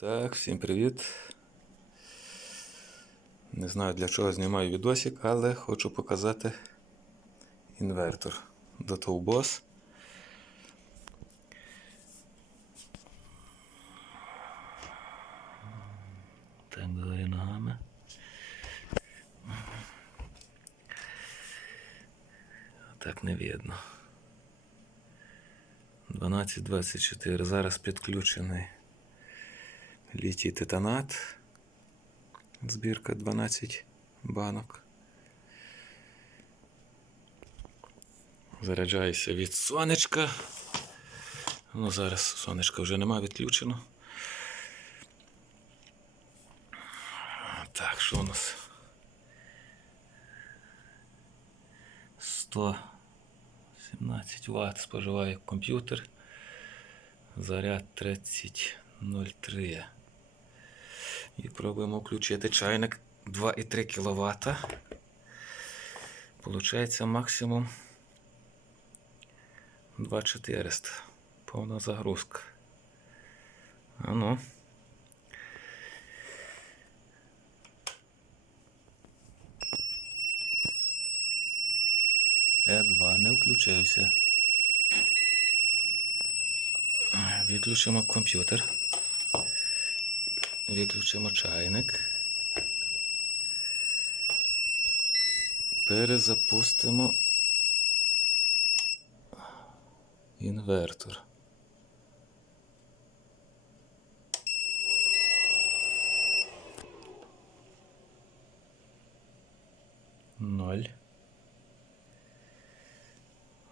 Так, всім привіт. Не знаю для чого знімаю відосик, але хочу показати інвертор до Toolbox. Так, догорі ногами. Так не видно. 12.24. Зараз підключений літій титанат. Збірка 12 банок. Заряджаюся від сонечка. Ну, зараз сонечка вже нема відключено. Так, що у нас? 117 Вт споживає комп'ютер. Заряд 30.03. І пробуємо включити чайник 2,3 кВт. Получається максимум 2400. Повна загрузка. А ну. Е2 не включився. Виключимо комп'ютер. Виключимо чайник. Перезапустимо інвертор. Ноль.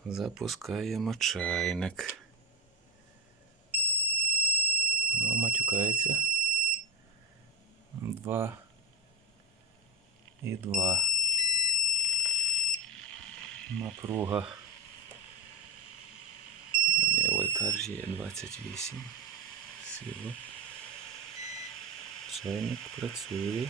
Запускаємо чайник. О, матюкається. Два і два. Напруга. Ні, Вольтаж є 28. Сила. Чайник працює.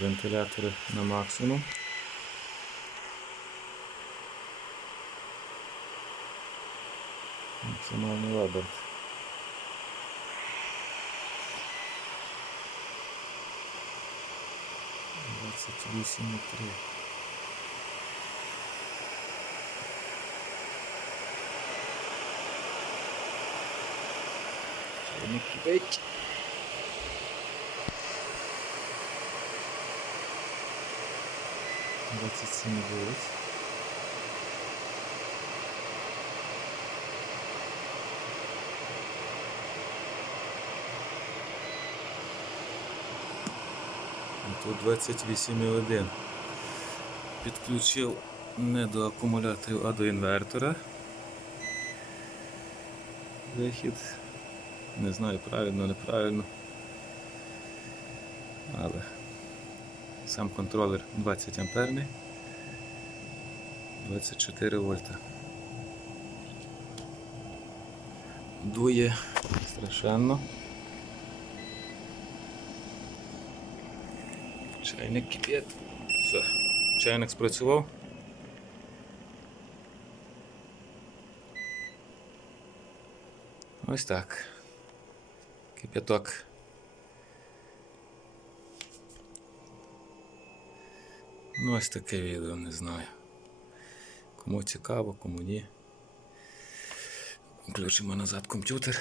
Вентилятори на максимум. Максимальний оберт. Двадцять вісім і три. Чайник кипить. Двадцять сім вулиць. Тут 28,1. Підключив не до акумуляторів, а до інвертора. Вихід. Не знаю правильно, неправильно. Але сам контролер 20 амперний. 24 вольта. Дує страшенно. Чайник кипить. Все. Чайник спрацював. Ось так. Кип'яток. Ну, ось таке відео, не знаю. Кому цікаво, кому ні. Включимо назад комп'ютер.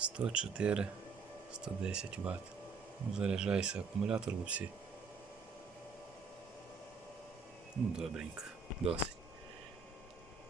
Сто чотири, сто десять Вт. Заряджається акумулятор в. Ну, добренько, досить.